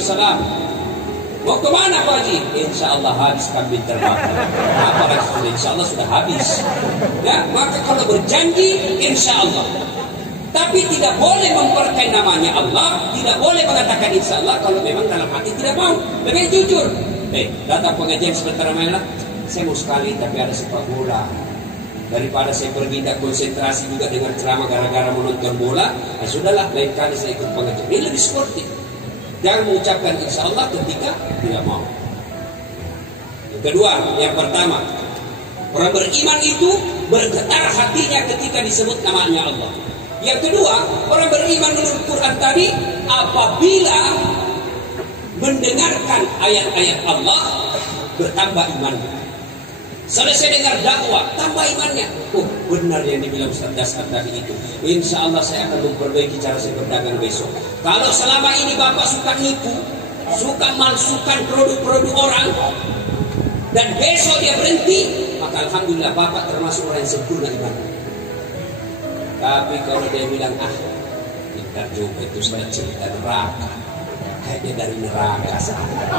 Salam. Mau kemana Pak Haji? Insya Allah habis kambing terbakar. Apalagi sudah insya Allah sudah habis. Ya, maka kalau berjanji insya Allah. Tapi tidak boleh memperkaya namanya Allah, tidak boleh mengatakan insya Allah kalau memang dalam hati tidak mau. Lebih jujur. Datang pengajian sebentar mainlah. Saya mau sekali tapi ada sepak bola. Daripada saya pergi tidak konsentrasi juga dengan ceramah gara-gara menonton bola, sudahlah lain kali saya ikut pengajian. Ini lebih sportif. Jangan mengucapkan insya Allah ketika tidak mau. Yang kedua, yang pertama, orang beriman itu bergetar hatinya ketika disebut namanya Allah. Yang kedua, orang beriman menurut Quran tadi apabila mendengarkan ayat-ayat Allah bertambah imannya. Selesai dengar dakwah, tambah imannya. Oh, benar yang dibilang Ustaz Dasar tadi itu. Insya Allah saya akan memperbaiki cara saya berdagang besok. Kalau selama ini Bapak suka nipu, suka malsukan produk-produk orang, dan besok dia berhenti, maka Alhamdulillah Bapak termasuk orang yang sempurna imannya. Tapi kalau dia bilang, pintar juga itu saya cerita neraka, kayaknya dari neraka sana.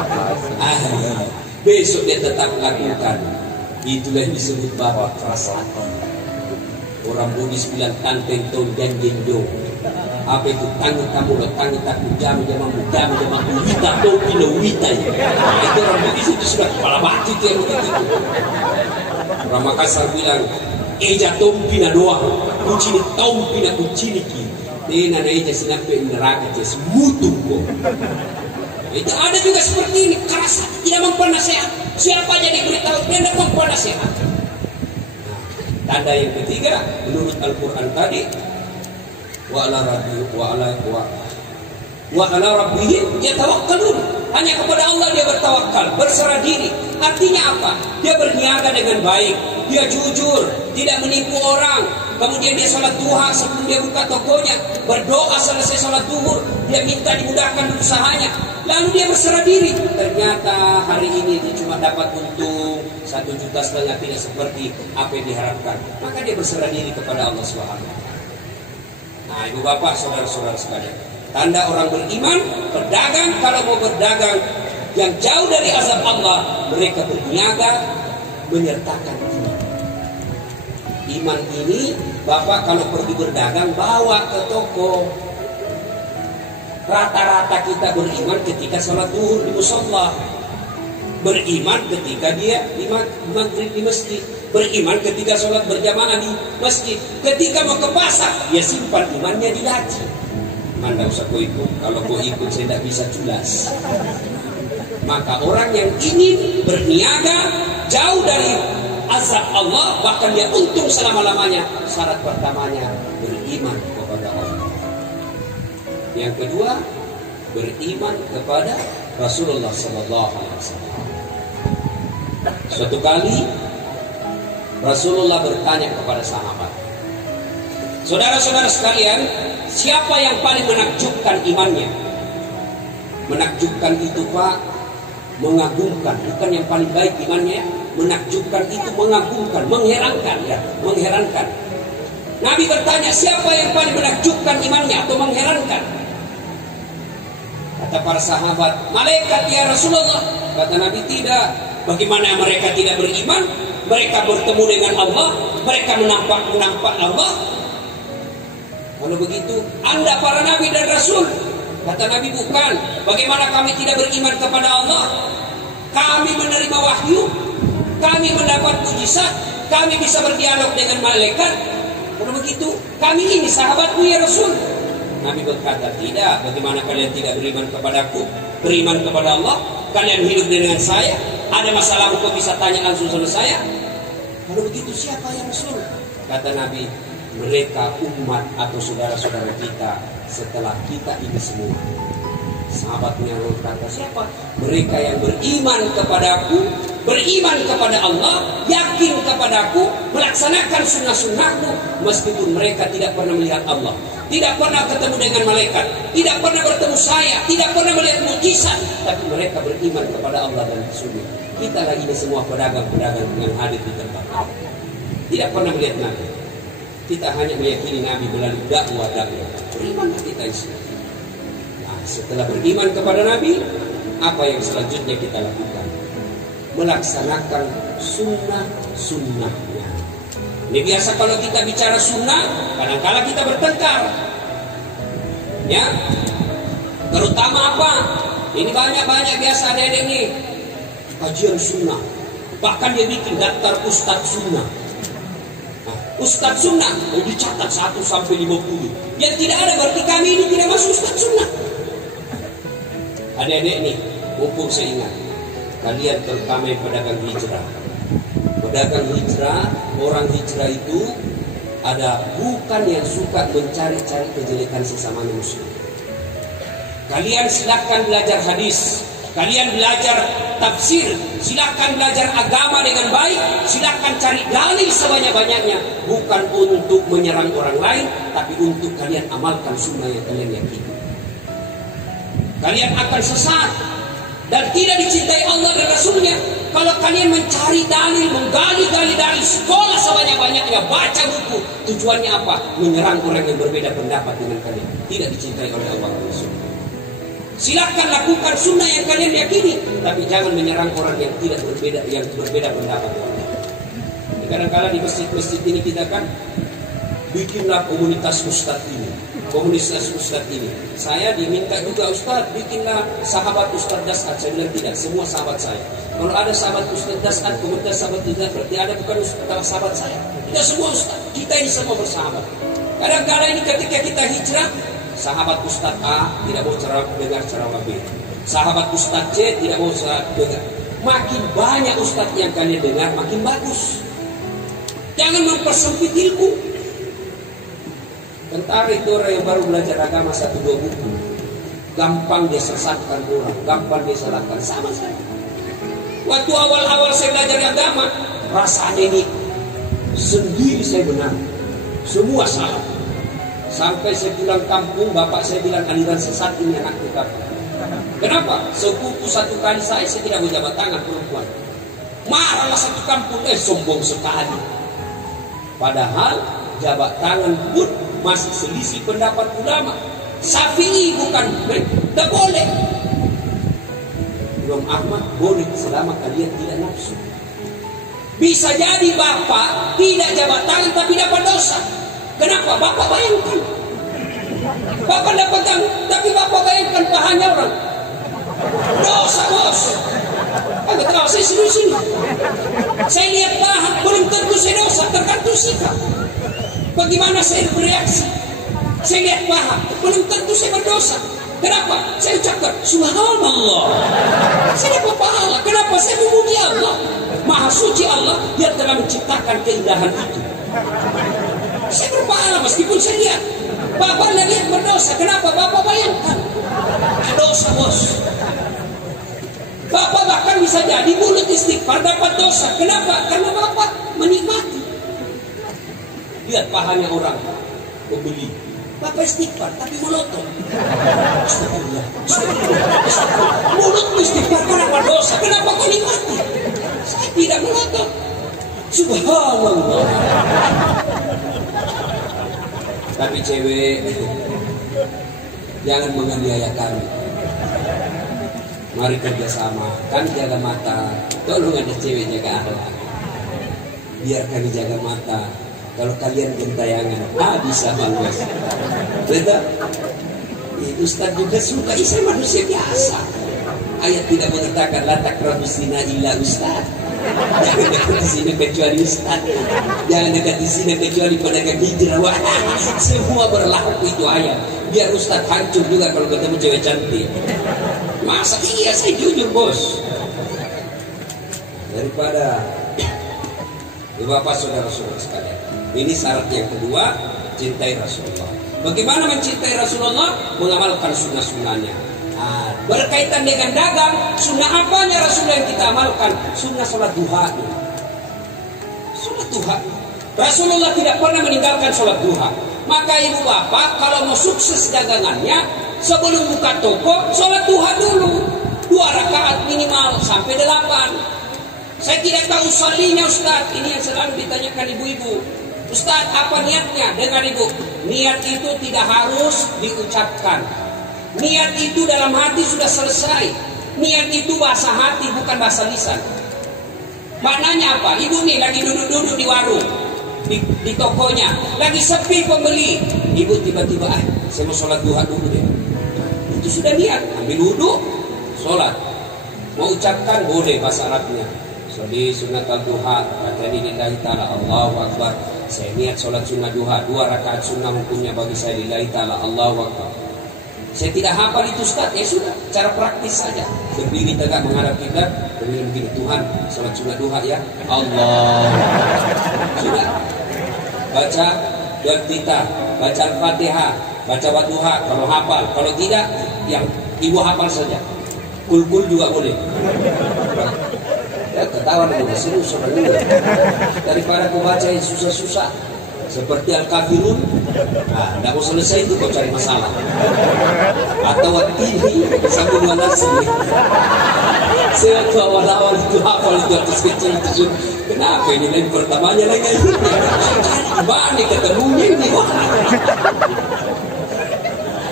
Besok dia tetap lakukan. Itulah yang disebut Bapak perasaan. Orang Buddhis bilang tanteng tong janjin do. Apa itu tangi tamu lo tangi taku jam wita topi lo wita ya. Itu orang Buddhis itu sudah kepala batu itu yang begitu. Orang Makassar bilang eja tompi na doa kucini tompi na kucini ki. Nena na eja sinampe neraka jes mutu kok. Itu ada juga seperti ini, keras tidak mampu nasihat. Siapa jadi beritahu dia tidak mampu nasihat. Tanda yang ketiga menurut Al-Quran tadi, wa ala rabbihim yatawakkalun. Hanya kepada Allah dia bertawakal, berserah diri. Artinya apa? Dia berniaga dengan baik, dia jujur, tidak menipu orang. Kemudian dia sholat duha sebelum dia buka tokonya, berdoa selesai sholat duhur, dia minta dimudahkan usahanya. Lalu dia berserah diri. Ternyata hari ini dia cuma dapat untung 1,5 juta, tidak seperti apa yang diharapkan. Maka dia berserah diri kepada Allah SWT. Nah, ibu bapak, saudara-saudara sekalian, tanda orang beriman, berdagang, kalau mau berdagang yang jauh dari azab Allah, mereka berniaga menyertakan iman. Iman ini, bapak kalau pergi berdagang bawa ke toko. Rata-rata kita beriman ketika sholat duhur di musola, beriman ketika dia maghrib di masjid, beriman ketika sholat berjamaah di masjid. Ketika mau ke pasar, dia simpan imannya di laci. Anda usah kau ikut, kalau kau ikut saya tidak bisa culas. Maka orang yang ingin berniaga jauh dari azab Allah, bahkan dia untung selama-lamanya, syarat pertamanya beriman kepada Allah. Yang kedua, beriman kepada Rasulullah SAW. Suatu kali Rasulullah bertanya kepada sahabat, saudara-saudara sekalian, siapa yang paling menakjubkan imannya? Menakjubkan itu Pak, mengagumkan, bukan yang paling baik imannya. Menakjubkan itu mengagumkan, mengherankan, ya, mengherankan. Nabi bertanya, siapa yang paling menakjubkan imannya atau mengherankan? Kata para sahabat, malaikat ya Rasulullah. Kata Nabi, tidak. Bagaimana mereka tidak beriman? Mereka bertemu dengan Allah, mereka menampak Allah. Kalau begitu, Anda para Nabi dan Rasul. Kata Nabi, bukan. Bagaimana kami tidak beriman kepada Allah? Kami menerima wahyu, kami mendapat mujizat, kami bisa berdialog dengan malaikat. Kalau begitu, kami ini sahabatmu ya Rasul. Nabi berkata, tidak. Bagaimana kalian tidak beriman kepadaku? Beriman kepada Allah? Kalian hidup dengan saya? Ada masalah kok bisa tanya langsung sama saya? Kalau begitu siapa yang Rasul? Kata Nabi, mereka umat atau saudara-saudara kita setelah kita ini semua. Sahabatnya berkata, siapa? Mereka yang beriman kepadaku, beriman kepada Allah, yakin kepadaku, melaksanakan sunnah-sunnahku, meskipun mereka tidak pernah melihat Allah, tidak pernah ketemu dengan malaikat, tidak pernah bertemu saya, tidak pernah melihat mujizat, tapi mereka beriman kepada Allah dan Rasulnya. Kita lagi ini semua pedagang-pedagang dengan hadir di tempat ini, tidak pernah melihat Nabi. Kita hanya meyakini Nabi melalui dakwah. Beriman kita Islam. Nah, Setelah beriman kepada Nabi, apa yang selanjutnya kita lakukan? Melaksanakan sunnah-sunnahnya. Ini biasa kalau kita bicara sunnah, kadang-kala kita bertengkar. Ya, terutama apa? Ini banyak biasa ada ini kajian sunnah. Bahkan dia bikin daftar Ustadz sunnah. Nah, Ustadz sunnah dicatat 1 sampai 50. Yang tidak ada berarti kami ini tidak masuk Ustadz sunnah. Adik-adik nih, mumpung saya ingat, kalian terutama yang pedagang hijrah. Pedagang hijrah, orang hijrah itu ada bukan yang suka mencari-cari kejelekan sesama manusia. Kalian silakan belajar hadis, kalian belajar tafsir, silakan belajar agama dengan baik, silakan cari dalil sebanyak-banyaknya, bukan untuk menyerang orang lain, tapi untuk kalian amalkan sunnah yang kalian yakini. Kalian akan sesat dan tidak dicintai Allah dan Rasulnya kalau kalian mencari dalil, menggali dalil, sekolah sebanyak-banyaknya, baca buku. Tujuannya apa? Menyerang orang yang berbeda pendapat dengan kalian. Tidak dicintai oleh Allah dan Rasulnya. Silakan lakukan sunnah yang kalian yakini, tapi jangan menyerang orang yang tidak berbeda, yang berbeda pendapat. Kadang-kadang di masjid-masjid ini kita kan bikinlah komunitas ustadz ini, komunitas ustadz ini. Saya diminta juga, Ustadz bikinlah sahabat Ustadz Dasat. Saya bilang tidak, semua sahabat saya. Kalau ada sahabat Ustadz Dasat, komunitas sahabat Dasat, berarti ada bukan Ustadz sahabat saya. Tidak semua Ustadz, kita ini semua bersahabat. Kadang-kadang ini ketika kita hijrah, sahabat Ustadz A tidak mau dengar ceramah B, sahabat Ustadz C tidak mau dengar. Makin banyak Ustadz yang kalian dengar, makin bagus. Jangan mempersempit ilmu. Tentara itu orang yang baru belajar agama 1-2 buku, gampang dia sesatkan orang, gampang dia salahkan. Sama saya. Waktu awal-awal saya belajar agama, rasanya ini sendiri saya benar, semua salah. Sampai saya pulang kampung, bapak saya bilang aliran sesat ini anakku kakak. Kenapa? Sepupu satu kali saya tidak mau jabat tangan perempuan. Marahlah satu kampung, sombong sekali. Padahal jabat tangan pun masih selisih pendapat ulama. Syafi'i bukan, tidak boleh. Imam Ahmad boleh selama kalian tidak nafsu. Bisa jadi bapak tidak jabat tangan tapi dapat dosa. Kenapa? Bapak bayangkan. Bapak dapat tangan tapi bapak bayangkan pahanya orang. Dosa bos. Agak tahu saya sini. Saya lihat paha belum tentu saya dosa, tergantung sikap. Bagaimana saya bereaksi? Saya lihat paha, belum tentu saya berdosa. Kenapa? Saya ucapkan Subhanallah. Saya dapat pahala. Kenapa? Saya memuji Allah. Maha suci Allah yang telah menciptakan keindahan itu. Saya berpahala meskipun saya lihat. Bapak lihat berdosa. Kenapa? Bapak bayangkan. Dosa bos. Bapak bahkan bisa jadi mulut istighfar dapat dosa. Kenapa? Karena bapak menikmati. Lihat pahanya orang membeli. Bapak istighfar tapi melotot. Astagfirullah. Mulut istighfar kenapa dosa? Kenapa kau nikmati? Saya tidak melotot. Subhanallah. Tapi cewek jangan menganiaya kami. Mari kerjasama. Kami jaga mata. Tolong ada cewek jaga akhlak. Biar kami jaga mata. Kalau kalian gentayangan, bisa bagus. Betul? Ustaz juga suka. Saya manusia biasa. Ayat tidak mengatakan la taqrabu zina illa ustaz. Jangan dekat di sini kecuali ustaz. Jangan dekat di sini kecuali pedagang hijrah. Wah, semua berlaku itu ayat. Biar ustaz hancur juga kalau ketemu cewek cantik. Masa iya saya jujur bos. Daripada Bapak saudara-saudara sekalian. Ini syarat yang kedua, cintai Rasulullah. Bagaimana mencintai Rasulullah? Mengamalkan sunnah-sunnahnya. Berkaitan dengan dagang, sunnah apanya Rasulullah yang kita amalkan? Sunnah sholat duha. Sholat duha. Rasulullah tidak pernah meninggalkan sholat duha. Maka ibu bapak kalau mau sukses dagangannya, sebelum buka toko, sholat duha dulu. 2 rakaat minimal sampai 8. Saya tidak tahu salinya Ustaz. Ini yang selalu ditanyakan ibu-ibu. Ustaz, apa niatnya? Dengar ibu, niat itu tidak harus diucapkan. Niat itu dalam hati sudah selesai. Niat itu bahasa hati, bukan bahasa lisan. Maknanya apa? Ibu nih lagi duduk-duduk di warung, di tokonya, lagi sepi pembeli. Ibu tiba-tiba, saya mau sholat duha dulu deh. Itu sudah niat, ambil wudhu, sholat. Mau ucapkan boleh bahasa Arabnya. Sholli sunat al-duha, katanya lillahi ta'ala, Allahu Akbar. Saya niat sholat sunnah duha, 2 rakaat sunnah hukumnya bagi saya lillahi ta'ala, Allahu Akbar. Saya tidak hafal itu Ustaz, ya sudah, cara praktis saja. Berdiri tegak menghadap kiblat, begini Tuhan, sholat sunnah duha ya, Allah. Sudah. Baca doa kita, baca Al-Fatihah, baca Wadduha kalau hafal, kalau tidak yang ibu hafal saja. Kul-kul juga boleh. Ya, ketawa dengan serius sebenarnya. Daripada kau baca yang susah-susah seperti Al-Kafirun, tidak mau selesai itu kau cari masalah. Atau Wat-Tini sambil Wan-Nasr. Saya waktu awal-awal itu hafal itu atas kecil itu. Kenapa ini lain pertamanya lagi? Mana ketemunya ini?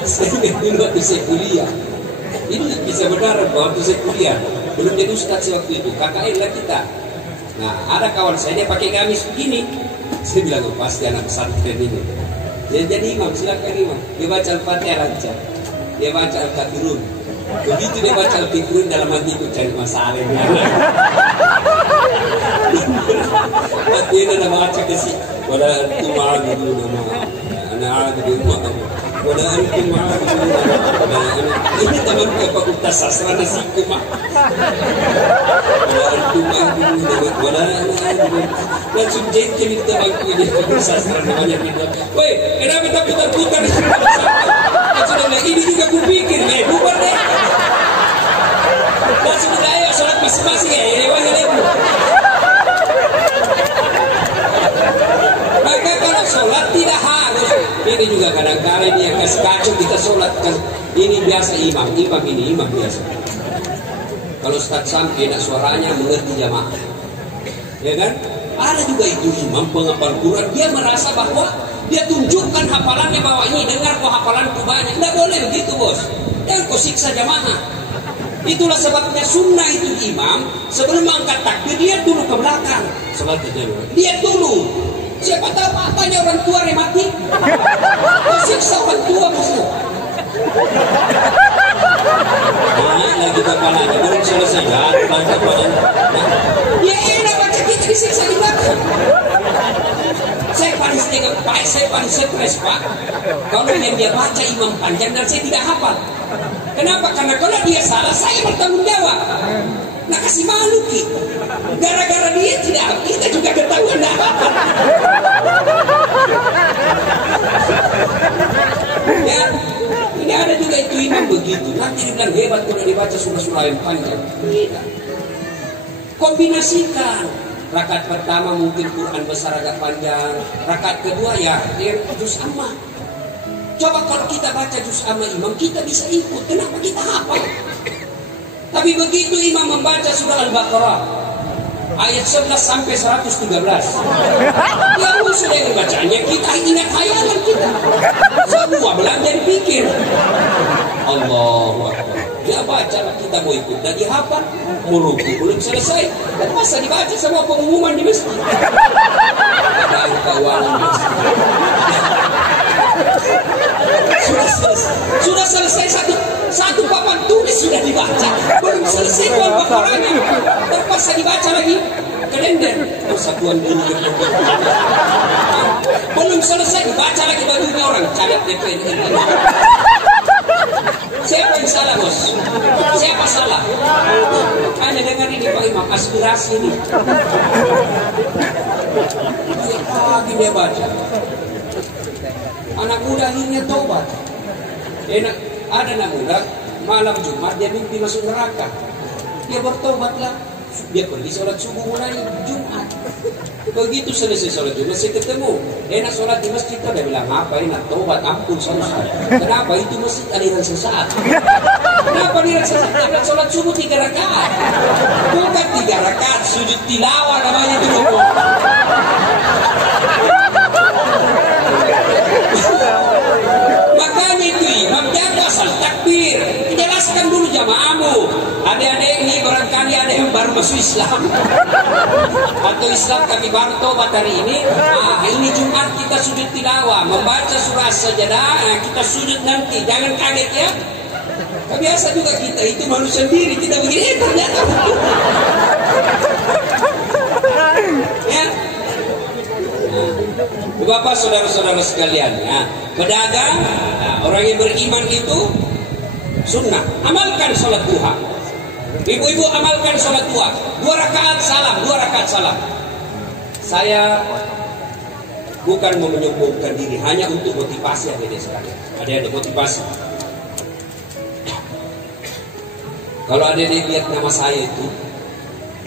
Saya dulu waktu saya kuliah. Ini bisa benar waktu saya kuliah. Belum jadi ustaz waktu itu. KKN lah kita. Nah, ada kawan saya dia pakai gamis begini. Saya bilang, oh, pasti anak pesantren ini. Dia jadi imam, silakan imam. Dia baca Al-Fatihah lancar. Dia baca Al-Kafirun. Begitu dia baca Al-Kafirun dalam hati itu cari masalah. Dia dah baca ke sini. Wala antum ma'abudun ana a'budu wala antum ma'abudun. Ini teman ke fakultas sastra nasi kumah. Wala antum ma'abudun wala ana a'budu. Langsung jengkel itu bangku ini fakultas sastra namanya pindah. Woi, kenapa tak putar-putar? Sudah lagi ini juga kupikir, bubar deh. Langsung ayo sholat masing-masing ya, lewat. Maka kalau sholat tidak harus. Ini juga kadang-kadang ini yang kasih kacau kita sholat kan. Ini biasa imam biasa. Kalau Ustaz sampai nak suaranya mengerti jamaah, ya kan? Ada juga itu imam penghafal Quran, dia merasa bahwa dia tunjukkan hafalannya bahwa ini dengar kok hafalanku banyak. Tidak boleh begitu bos. Jangan kau siksa jamaah. Itulah sebabnya sunnah itu imam sebelum angkat takbir dia dulu ke belakang. Dia dulu. Siapa tahu apanya orang tua yang mati. Kau siksa orang tua maksudnya. Nah, lagi kepalanya belum selesai kan? Ya enak baca kita disiksa di belakang. Saya paling stres Pak. Kalau yang dia baca imam panjang dan saya tidak hafal. Kenapa? Karena kalau dia salah saya bertanggung jawab. Nah kasih malu Ki. Gara-gara dia tidak, kita juga ketahuan dah apa. Ya, ini ada juga itu imam begitu. Nanti dibilang hebat kalau dibaca surah-surah yang panjang. Tidak. Kombinasikan. Rakaat pertama mungkin Quran besar agak panjang. Rakaat kedua ya juz amma. Coba kalau kita baca juz amma imam, kita bisa ikut. Kenapa kita hafal? Tapi begitu imam membaca surah Al-Baqarah ayat 11 sampai 113, ya sudah yang bacanya kita ingat hayalan kita. Semua belanja dipikir. Allahu Akbar. Dia baca kita mau ikut dan dihafal. Muruku belum selesai. Dan masa dibaca semua pengumuman di masjid. Dan keuangan masjid. Sudah selesai satu papan tulis sudah dibaca, belum selesai Al-Baqarahnya, terpaksa dibaca lagi kalender persatuan dunia. Belum selesai dibaca lagi bajunya orang caleg DPR. Siapa yang salah bos? Siapa salah? Hanya dengar ini Pak Imam, aspirasi ini. Pagi dia baca. Anak muda akhirnya tobat. Ada anak muda malam Jumat dia mimpi masuk neraka. Dia bertobatlah. Dia pergi sholat subuh mulai Jumat. Begitu selesai sholat Jumat saya ketemu. Dia nak sholat di masjid. Dia bilang apa ini nak tobat ampun sholat. Kenapa itu masjid aliran sesat? Kenapa aliran sesat? Dia sholat subuh 3 rakaat. Bukan 3 rakaat sujud tilawah namanya itu. Makanya itu imam jaga asal takbir. Jelaskan dulu jamaahmu. Adik-adik ini barangkali ada yang baru masuk Islam atau Islam tapi baru tobat hari ini. Ini Jumat kita sujud tilawah, membaca surah Sajadah. Kita sujud nanti, jangan kaget ya. Biasa juga kita itu manusia sendiri, tidak begini ternyata. Ya. Bapak saudara-saudara sekalian, pedagang, orang yang beriman itu sunnah, amalkan sholat duha. Ibu-ibu amalkan sholat duha, 2 rakaat salam. Saya bukan mau menyombongkan diri, hanya untuk motivasi adik-adik sekalian. Ada motivasi. Kalau adik-adik lihat nama saya itu,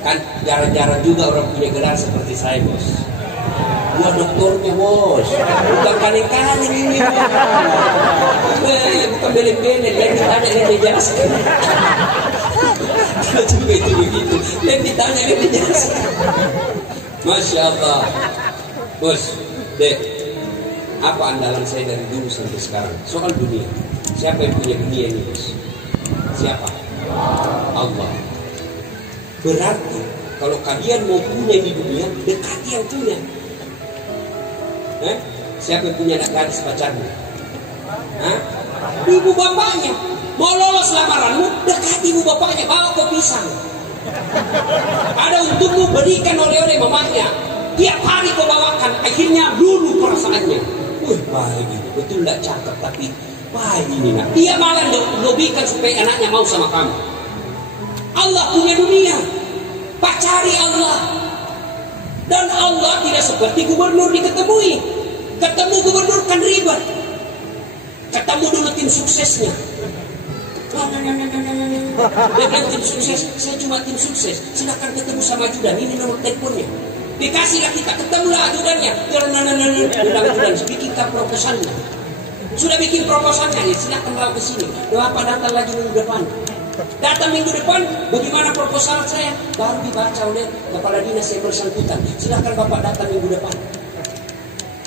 kan jarang-jarang juga orang punya gelar seperti saya, bos. Gua doktornya, bos. Bukan kaleng-kaleng ini. Bukan belen-belen. Yang ditanya ini dijelaskan. Tidak juga itu begitu. Yang ditanya ini dijelaskan. Masya Allah. Bos, dek, apa andalan saya dari dulu sampai sekarang? Soal dunia. Siapa yang punya dunia ini, bos? Siapa? Allah. Berarti kalau kalian mau punya di dunia, dekati yang punya. Siapa yang punya anak gadis pacarnya? Ibu bapaknya. Mau lolos lamaranmu, dekati ibu bapaknya, bawa ke pisang. Ada untukmu, berikan oleh-oleh mamanya. Tiap hari kau bawakan, akhirnya lulu perasaannya. Baik ini, betul tidak cakep, tapi baik ini nak. Dia malah lobikan supaya anaknya mau sama kamu. Allah punya dunia, pacari Allah. Dan Allah tidak seperti gubernur diketemui. Ketemu gubernur kan ribet. Ketemu dulu tim suksesnya. Dia bilang tim sukses, saya cuma tim sukses. Silakan ketemu sama ajudan, ini nomor teleponnya. Dikasihlah kita, ketemulah ajudannya. Ajudan, bikinkan proposalnya. Sudah bikin proposalnya, ya silakan bawa ke sini. Bapak datang lagi minggu depan. Datang minggu depan, bagaimana proposal saya? Baru dibaca oleh kepala dinas yang bersangkutan. Silakan Bapak datang minggu depan.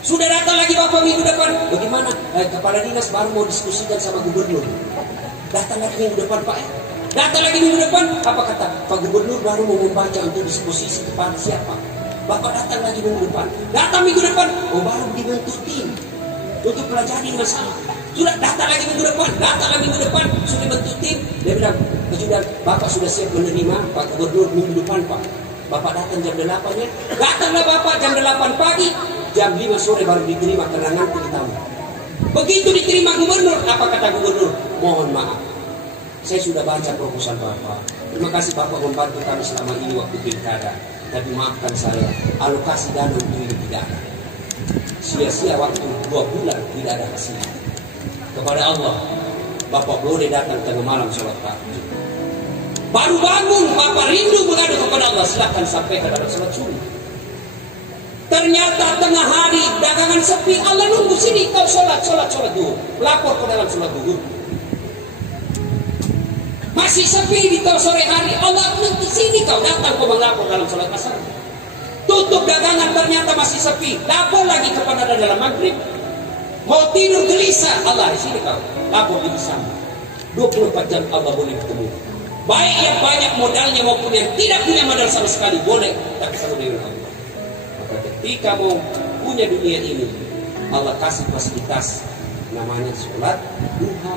Sudah datang lagi Bapak minggu depan, bagaimana? Kepala dinas baru mau diskusikan sama gubernur. Datang lagi minggu depan Pak. Datang lagi minggu depan, apa kata Pak Gubernur baru mau membaca untuk disposisi kepada siapa? Bapak datang lagi minggu depan. Datang minggu depan, baru dibentuk tim untuk pelajari masalah. Sudah datang lagi minggu depan, sudah bentuk tim. Dia bilang, sudah Bapak sudah siap menerima Pak Gubernur minggu depan Pak. Bapak datang jam 8 ya. Datanglah Bapak jam 8 pagi, jam 5 sore baru diterima keterangan tamu. Begitu diterima gubernur, apa kata gubernur? Mohon maaf, saya sudah baca proposal Bapak. Terima kasih Bapak membantu kami selama ini waktu pilkada. Tapi maafkan saya, alokasi dana untuk ini tidak ada. Sia-sia waktu 2 bulan tidak ada hasil. Kepada Allah, Bapak boleh datang tengah malam sholat tahajud. Baru bangun, Bapak rindu mengadu kepada Allah. Silakan sampaikan dalam sholat subuh. Ternyata tengah hari dagangan sepi. Allah nunggu sini kau sholat dulu. Lapor ke dalam sholat dulu. Masih sepi di sore hari. Allah nunggu sini kau datang kau melapor dalam sholat asar. Tutup dagangan ternyata masih sepi. Lapor lagi kepada dalam maghrib. Mau tidur gelisah. Allah di sini kau lapor di sana. 24 jam Allah boleh ketemu. Baik yang banyak modalnya maupun yang tidak punya modal sama sekali boleh. Tapi sama dengan Allah. Ketika mau punya dunia ini, Allah kasih fasilitas namanya sholat duha.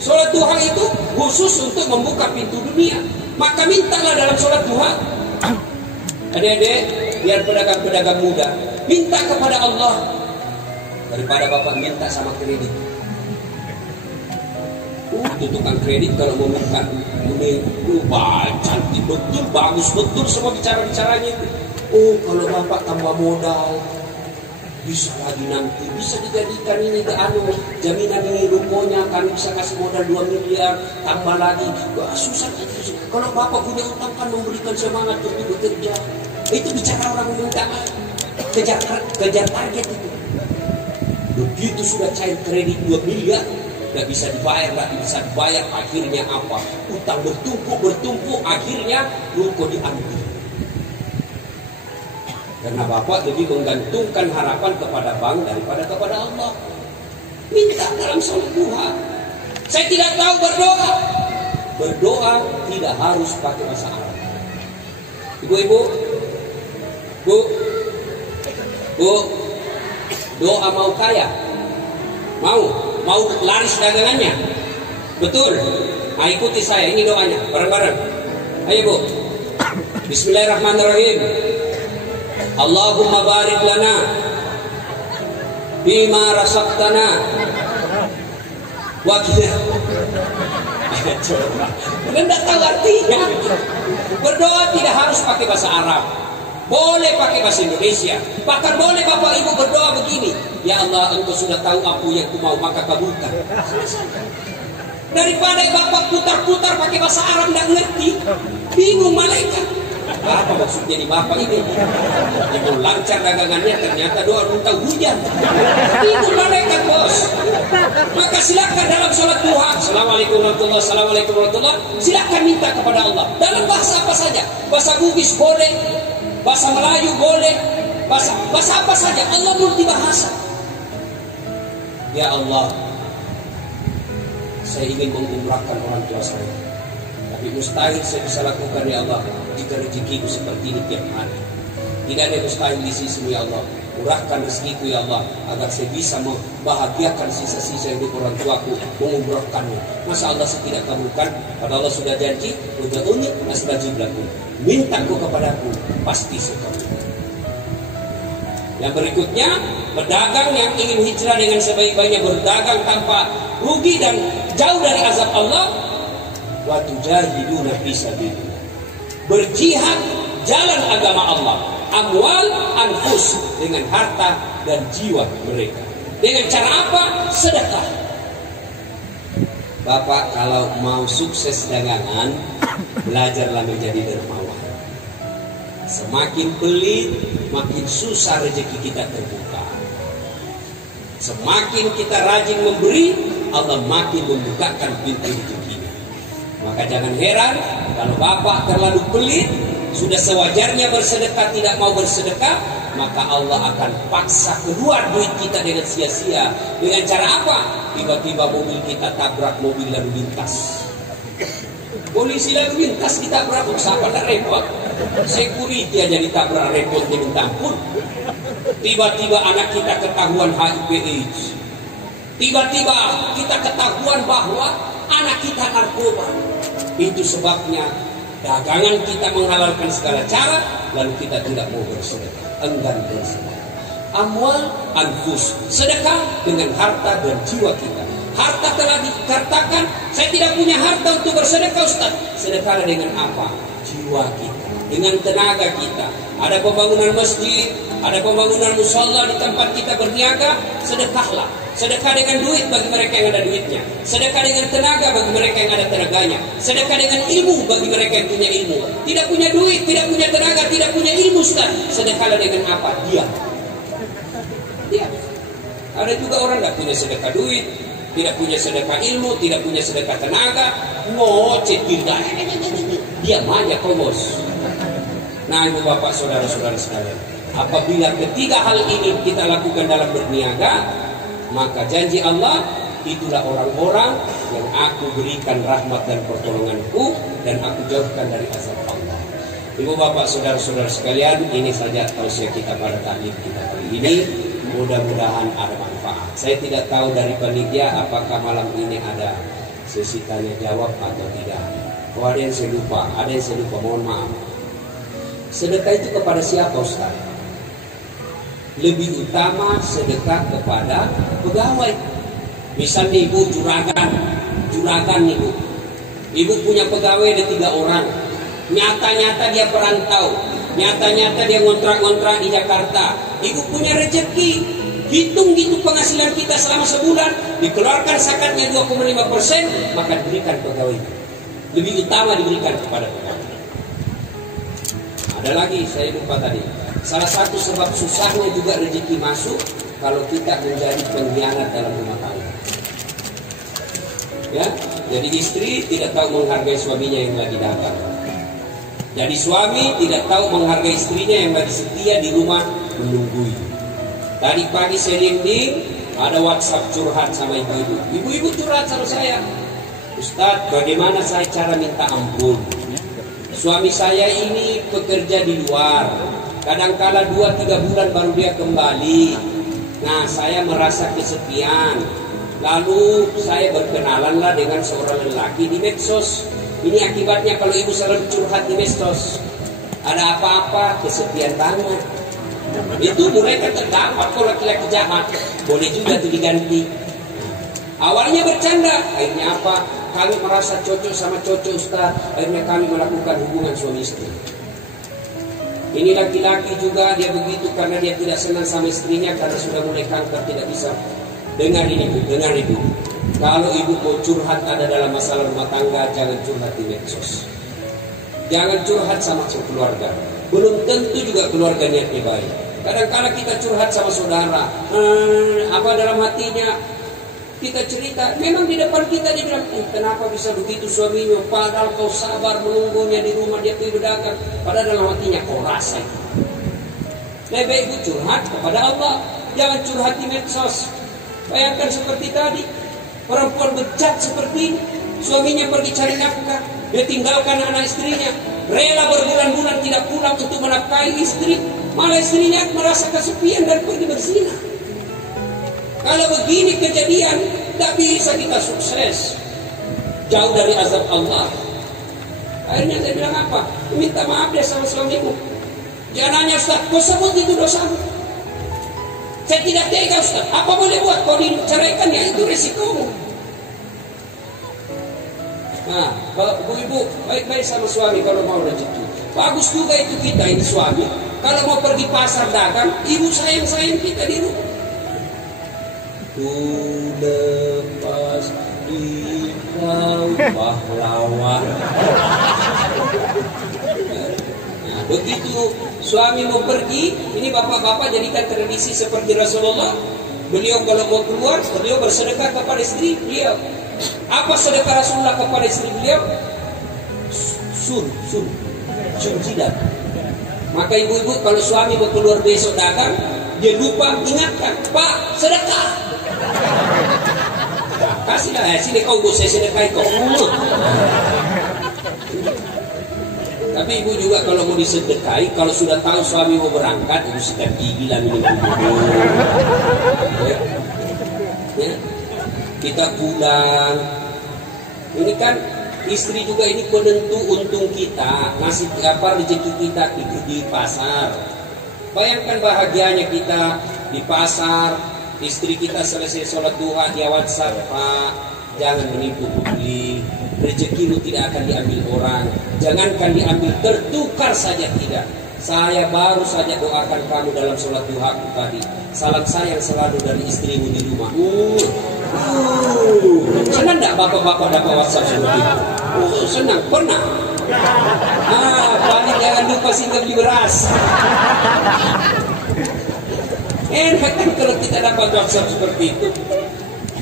Sholat duha itu khusus untuk membuka pintu dunia. Maka mintalah dalam sholat duha. Adik-adik, biar pedagang-pedagang muda minta kepada Allah daripada Bapak minta sama kredit. Itu tukang kredit kalau mau minta dunia, cantik betul, bagus betul semua bicara-bicaranya itu. Kalau Bapak tambah modal, bisa lagi nanti, bisa dijadikan ini ke jaminan ini rukonya, kami bisa kasih modal 2 miliar, tambah lagi. Susah. Kalau Bapak punya utang kan memberikan semangat untuk bekerja. Itu bicara orang minta, kejar target itu. Begitu sudah cair kredit 2 miliar, nggak bisa dibayar, akhirnya apa? Utang bertumpuk, akhirnya ruko diambil. Karena Bapak lebih menggantungkan harapan kepada bank daripada kepada Allah. Minta dalam sholat duha. Saya tidak tahu berdoa. Berdoa tidak harus pakai bahasa Arab. Ibu-ibu, Bu, doa mau kaya, mau laris dagangannya, betul. Nah, ikuti saya, ini doanya, bareng-bareng. Ayo Bu, Bismillahirrahmanirrahim. Allahumma barik lana bima razaqtana wa qina. Anda tahu artinya. Berdoa tidak harus pakai bahasa Arab, boleh pakai bahasa Indonesia. Bahkan boleh Bapak Ibu berdoa begini, ya Allah, Engkau sudah tahu apa yang ku mau, maka kabulkan. Daripada Bapak putar-putar pakai bahasa Arab tidak ngerti, bingung malaikat. Apa maksudnya di Bapak ini? Dia mau lancar dagangannya, ternyata doa minta hujan. Bingung malaikat, bos. Maka silakan dalam sholat duha, Assalamualaikum warahmatullahi wabarakatuh, Assalamualaikum warahmatullahi wabarakatuh, silakan minta kepada Allah dalam bahasa apa saja. Bahasa Bugis boleh, bahasa Melayu boleh, bahasa apa saja. Allah multibahasa. Ya Allah, saya ingin mengumrahkan orang tua saya, tapi mustahil saya bisa lakukan ya Allah jika rezekiku seperti ini tiap hari. Tidak ada mustahil di sisimu ya Allah. Murahkan rezekiku ya Allah, agar saya bisa membahagiakan sisa-sisa hidup orang tuaku, mengumrahkannya. Masa Allah tidak kabulkan? Pada Allah sudah janji, ud'uni astajib lakum. Mintaku kepadaku, pasti saya kabulkan. Yang berikutnya, pedagang yang ingin hijrah dengan sebaik-baiknya, berdagang tanpa rugi dan jauh dari azab Allah. Wa tujahiduna fi sabilillah. Berjihad jalan agama Allah. Amwal anfus, dengan harta dan jiwa mereka. Dengan cara apa? Sedekah. Bapak kalau mau sukses dagangan, belajarlah menjadi dermawan. Semakin pelit, makin susah rezeki kita terbuka. Semakin kita rajin memberi, Allah makin membukakan pintu rezekinya. Maka jangan heran kalau Bapak terlalu pelit, sudah sewajarnya bersedekah tidak mau bersedekah, maka Allah akan paksa keluar duit kita dengan sia-sia. Dengan cara apa? Tiba-tiba mobil kita tabrak mobil lalu lintas. Polisi lalu lintas ditabrak, siapa tak repot? Security aja ditabrak, repot dia minta ampun. Tiba-tiba anak kita ketahuan HIV/AIDS. Tiba-tiba kita ketahuan bahwa anak kita narkoba. Itu sebabnya dagangan kita menghalalkan segala cara, lalu kita tidak mau bersedekah, enggan bersedekah. Amwal anfus, sedekah dengan harta dan jiwa kita. Harta telah dikatakan, saya tidak punya harta untuk bersedekah Ustaz. Sedekah dengan apa? Jiwa kita, dengan tenaga kita. Ada pembangunan masjid, ada pembangunan musola di tempat kita berniaga, sedekahlah. Sedekah dengan duit bagi mereka yang ada duitnya. Sedekah dengan tenaga bagi mereka yang ada tenaganya. Sedekah dengan ilmu bagi mereka yang punya ilmu. Tidak punya duit, tidak punya tenaga, tidak punya ilmu Ustaz. Sedekahlah dengan apa? Dia. Ada juga orang tidak punya sedekah duit, tidak punya sedekah ilmu, tidak punya sedekah tenaga. Ngocet tidak. Diam aja kau bos. Nah ibu bapak saudara-saudara sekalian, apabila ketiga hal ini kita lakukan dalam berniaga, maka janji Allah, itulah orang-orang yang aku berikan rahmat dan pertolonganku, dan aku jauhkan dari azab Allah. Ibu bapak saudara-saudara sekalian, ini saja tausiah kita pada taklim kita kali ini. Mudah-mudahan ada manfaat. Saya tidak tahu dari panitia apakah malam ini ada sesi tanya jawab atau tidak. Oh, ada yang saya lupa, mohon maaf. Sedekah itu kepada siapa Ustaz? Lebih utama sedekah kepada pegawai. Misalnya ibu juragan ibu. Ibu punya pegawai ada 3 orang. Nyata-nyata dia perantau. Nyata-nyata dia ngontrak-ngontrak di Jakarta. Ibu punya rezeki. Hitung gitu penghasilan kita selama sebulan. Dikeluarkan zakatnya 2,5%. Maka diberikan pegawai. Lebih utama diberikan kepada pegawai. Ada lagi saya lupa tadi. Salah satu sebab susahnya juga rezeki masuk kalau kita menjadi pengkhianat dalam rumah tangga. Ya, jadi istri tidak tahu menghargai suaminya yang lagi dagang. Jadi suami tidak tahu menghargai istrinya yang lagi setia di rumah menunggui. Tadi pagi saya dinding, ada WhatsApp curhat sama ibu-ibu. Ibu-ibu curhat sama saya, Ustadz, bagaimana saya cara minta ampun? Suami saya ini bekerja di luar, kadangkala 2-3 bulan baru dia kembali. Nah, saya merasa kesepian. Lalu saya berkenalanlah dengan seorang lelaki di medsos. Ini akibatnya kalau ibu selalu curhat di medsos, ada apa-apa kesepian banget. Itu mulai terdapat kalau laki-laki jahat, boleh juga tuh diganti. Awalnya bercanda, akhirnya apa? Kami merasa cocok sama cocok Ustaz, akhirnya kami melakukan hubungan suami istri. Ini laki-laki juga dia begitu karena dia tidak senang sama istrinya karena sudah mulai kanker, tidak bisa. Dengar ini Bu, dengar ibu. Kalau ibu mau curhat ada dalam masalah rumah tangga, jangan curhat di medsos. Jangan curhat sama keluarga. Belum tentu juga keluarga niatnya baik. Kadang-kadang kita curhat sama saudara, apa dalam hatinya, kita cerita, memang di depan kita dia bilang, kenapa bisa begitu suaminya, padahal kau sabar menunggunya di rumah dia pergi berdagang, padahal dalam hatinya kau rasa itu. Lebih baik ibu curhat kepada Allah, jangan curhat di medsos. Bayangkan seperti tadi, perempuan bejat seperti ini, suaminya pergi cari nafkah, dia tinggalkan anak istrinya, rela berbulan-bulan tidak pulang untuk menafkahi istri, malah istrinya merasa kesepian dan pergi berzina. Kalau begini kejadian, tak bisa kita sukses, jauh dari azab Allah. Akhirnya saya bilang apa? Minta maaf dia sama suamimu. Dia nanya, Ustaz, kau sebut itu dosamu? Saya tidak tega Ustaz, apa boleh buat? Kau diceraikan ya itu resikomu. Nah, ibu baik-baik sama suami kalau mau rezeki. Bagus juga itu kita ini suami. Kalau mau pergi pasar dagang, ibu sayang-sayang kita di rumah. Ku lepas di kau pahlawan. Nah, begitu suami mau pergi, ini bapak-bapak jadikan tradisi seperti Rasulullah. Beliau kalau mau keluar, beliau bersedekah kepada istri beliau. Apa sedekah Rasulullah kepada istri beliau? Sun jidat. Maka ibu-ibu kalau suami mau keluar besok dagang, dia lupa ingatkan, Pak, sedekah. Kasihlah, sini kau saya sedekah kau. Tapi ibu juga kalau mau disedekahi, kalau sudah tahu suami mau berangkat, ibu sikat gigi lah minum dulu. Ya. Kita pulang. Ini kan istri juga ini penentu untung kita, ngasih apa rezeki kita di pasar. Bayangkan bahagianya kita di pasar, istri kita selesai sholat duha dia WhatsApp, Pak, jangan menipu publik, rezekimu tidak akan diambil orang, jangankan diambil, tertukar saja tidak. Saya baru saja doakan kamu dalam sholat duhaku tadi. Salam sayang selalu dari istrimu di rumah. Senang tak bapak-bapak dapat WhatsApp seperti itu? Senang, pernah. Paling jangan lupa singgah beli beras. Enak kan kalau kita dapat WhatsApp seperti itu.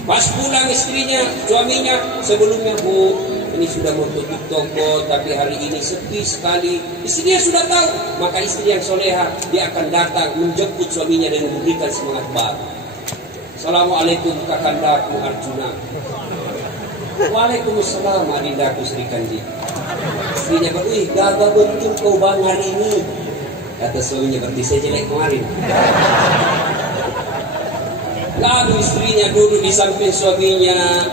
Pas pulang istrinya, suaminya, sebelumnya Bu, ini sudah mau tutup toko, tapi hari ini sepi sekali. Istrinya sudah tahu, maka istri yang soleha dia akan datang menjemput suaminya dan memberikan semangat baru. Assalamualaikum kakandaku Arjuna. Waalaikumsalam adindaku Sri Kanji. Istrinya berwih, gagah betul kau bang hari ini. Kata suaminya, berarti saya jelek kemarin. Lalu istrinya duduk di samping suaminya,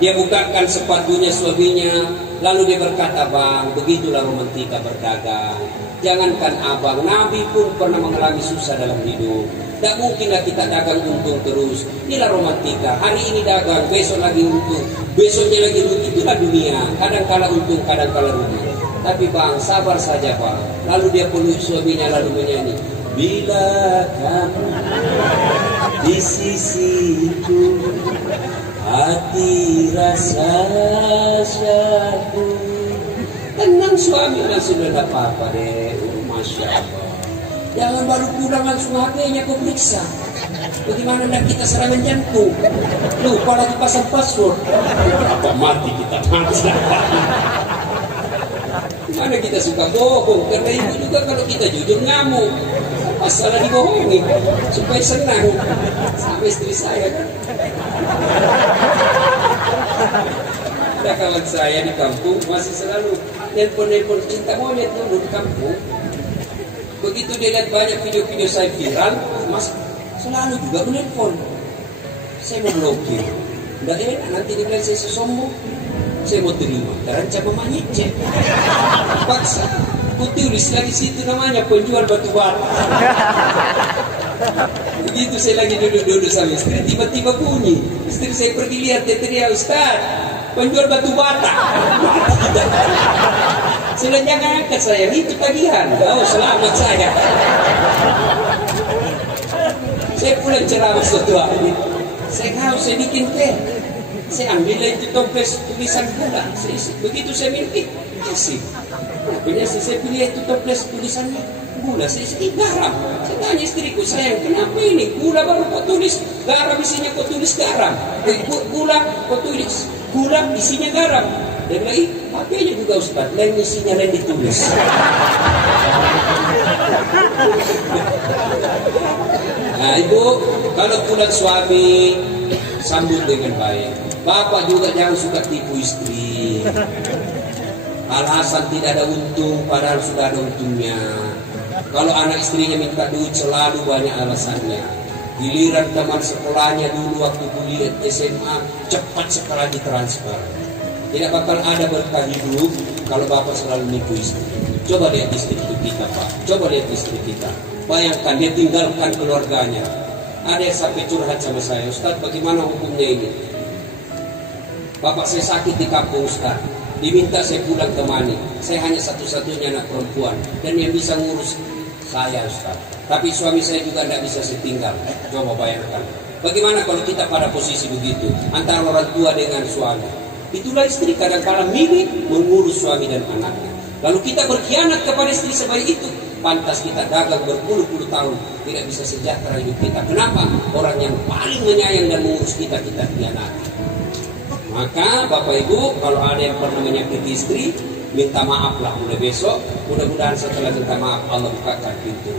dia bukakan sepatunya suaminya, lalu dia berkata, Bang, begitulah romantika berdagang. Jangankan abang, Nabi pun pernah mengalami susah dalam hidup. Tak mungkinlah kita dagang untung terus. Inilah romantika. Hari ini dagang, besok lagi untung, besoknya lagi rugi. Itulah dunia. Kadang-kala untung, kadang-kala rugi. Tapi Bang, sabar saja Bang. Lalu dia peluk suaminya lalu menyanyi, bila kamu di sisiku, hati rasa syahdu. Tenang suami, langsung tidak apa-apa deh. Masya Allah. Jangan baru pulang langsung HP-nya kau periksa. Bagaimana nak kita serangan jantung? Lupa lagi pasang password. Apa mati kita mati. Mana kita suka bohong? Karena ibu juga kalau kita jujur ngamuk. Masalah dibohongi supaya senang sama istri saya kan. Ada kawan saya di kampung masih selalu nelpon cinta monyet dulu di kampung. Begitu dia lihat banyak video-video saya viral, mas selalu juga menelpon. Saya mau blokir. Udah enak nanti dia bilang saya sombong. Saya mau terima. Terancam mamanya cek. Paksa. Ku tulis lagi situ namanya penjual batu bata. Begitu saya lagi duduk-duduk sama istri, tiba-tiba bunyi. Istri saya pergi lihat, dia teriak, Ustaz, penjual batu bata. Saya bilang, jangan angkat saya, itu tagihan. Oh, selamat saya. Saya pulang ceramah suatu hari. Saya haus, saya bikin teh. Saya ambil itu toples tulisan gula. Begitu saya minum, kasih. Punya saya pilih itu toples tulisannya gula. Saya garam. Saya tanya istriku, sayang, kenapa ini gula baru kau tulis garam, isinya kau tulis garam. Gula kau tulis gula, isinya garam. Dan lagi HP-nya juga Ustaz, lain isinya lain ditulis. Nah ibu, kalau pulang suami sambut dengan baik. Bapak juga jangan suka tipu istri. Alasan tidak ada untung padahal sudah ada untungnya. Kalau anak istrinya minta duit selalu banyak alasannya. Giliran teman sekolahnya dulu waktu kuliah SMA cepat sekali ditransfer. Tidak bakal ada berkah hidup kalau bapak selalu nipu istri. Coba lihat istri kita Pak. Coba lihat istri kita. Bayangkan dia tinggalkan keluarganya. Ada yang sampai curhat sama saya, Ustaz bagaimana hukumnya ini? Bapak saya sakit di kampung Ustaz. Diminta saya pulang ke Mani. Saya hanya satu-satunya anak perempuan dan yang bisa ngurus saya Ustaz. Tapi suami saya juga tidak bisa saya tinggal. Coba bayangkan. Bagaimana kalau kita pada posisi begitu antara orang tua dengan suami? Itulah istri kadang-kadang milih mengurus suami dan anaknya. Lalu kita berkhianat kepada istri sebaik itu. Pantas kita dagang berpuluh-puluh tahun tidak bisa sejahtera hidup kita. Kenapa? Orang yang paling menyayang dan mengurus kita khianati. Maka Bapak Ibu, kalau ada yang pernah menyakiti istri, minta maaflah mulai besok. Mudah-mudahan setelah minta maaf Allah bukakan pintu.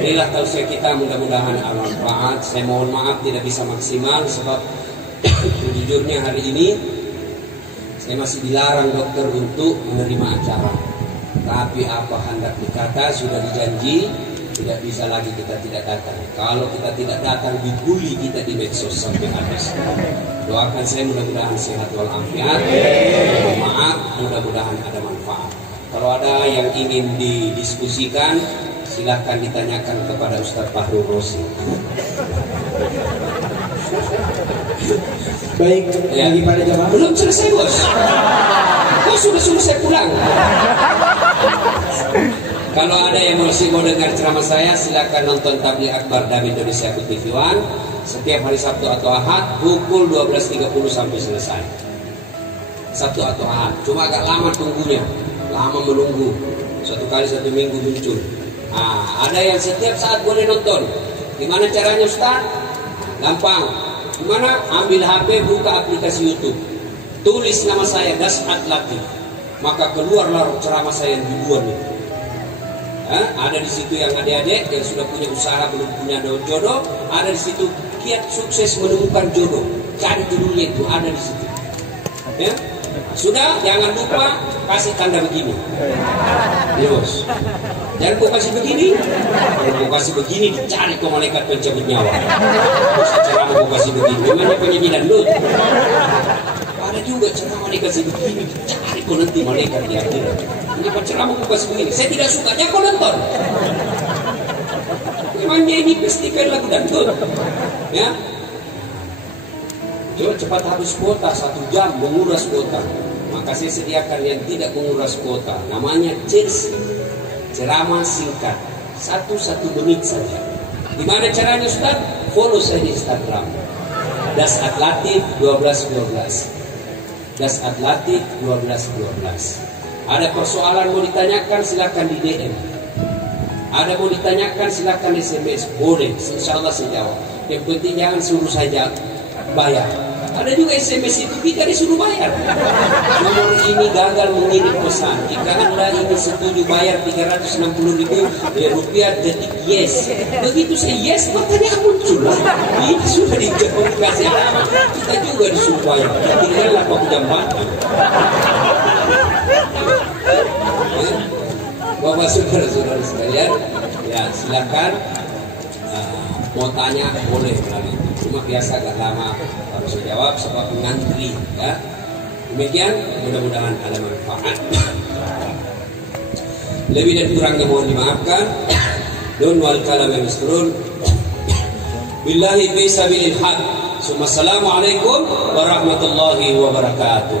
Inilah tausiah kita, mudah-mudahan bermanfaat. Saya mohon maaf tidak bisa maksimal sebab sejujurnya hari ini saya masih dilarang dokter untuk menerima acara. Tapi apa hendak dikata sudah dijanji, tidak bisa lagi kita tidak datang. Kalau kita tidak datang dibully kita di medsos sampai habis. Doakan saya mudah-mudahan sehat walafiat. Maaf, mudah-mudahan ada manfaat. Kalau ada yang ingin didiskusikan, silahkan ditanyakan kepada Ustaz Fahrul Rosi. Baik, ya. Bagi pada jamaah. Belum selesai bos. Kau sudah suruh saya pulang. Kalau ada yang masih mau dengar ceramah saya, silakan nonton Tabligh Akbar Dam Indonesia TV One setiap hari Sabtu atau Ahad pukul 12.30 sampai selesai. Sabtu atau Ahad. Cuma agak lama tunggunya, lama menunggu. Satu kali 1 minggu muncul. Ada yang setiap saat boleh nonton. Gimana caranya Ustaz? Gampang. Gimana? Ambil HP, buka aplikasi YouTube. Tulis nama saya Dasat Latif. Maka keluarlah ceramah saya yang duluan itu. Ada di situ yang adik-adik yang sudah punya usaha belum punya jodoh, ada di situ kiat sukses menemukan jodoh. Cari judulnya itu ada di situ. Ya, sudah jangan lupa kasih tanda begini. Ya bos, jangan kau kasih begini, kau kasih begini dicari ke malaikat pencabut nyawa. Ceramah kau kasih begini, memangnya penyanyi dangdut. Ada juga ceramah dikasih begini dicari kau nanti malaikat di akhirat. Ini ceramah kau kasih begini, saya tidak suka, jangan kau nonton. Memangnya ini festival lagu dangdut, ya? Coba cepat habis kuota 1 jam menguras kuota. Maka saya sediakan yang tidak menguras kuota. Namanya CIRS, ceramah singkat 1 menit saja. Gimana caranya Ustaz? Follow saya di Instagram Dasat Latif 1212. Dasat Latif 1212. Ada persoalan mau ditanyakan silakan di DM. Ada mau ditanyakan silakan SMS. Boleh, insya Allah saya jawab. Yang penting jangan suruh saya bayar. Ada juga SMS itu kita disuruh bayar. Nomor ini gagal mengirim pesan. Jika Anda ini setuju bayar 360.000 rupiah detik yes. Begitu saya yes, pertanyaan muncul lah. Ini sudah dikasih alamat. Kita juga disuruh bayar. Tinggallah waktu jam 4. Bapak saudara-saudara sekalian, ya silakan mau tanya boleh melalui. Cuma biasa agak lama harus jawab sebab ngantri ya. Demikian, mudah-mudahan ada manfaat. Lebih dan kurangnya mohon dimaafkan. Dun wal kalam yasrun. Billahi fi sabilil haq. Assalamualaikum warahmatullahi wabarakatuh.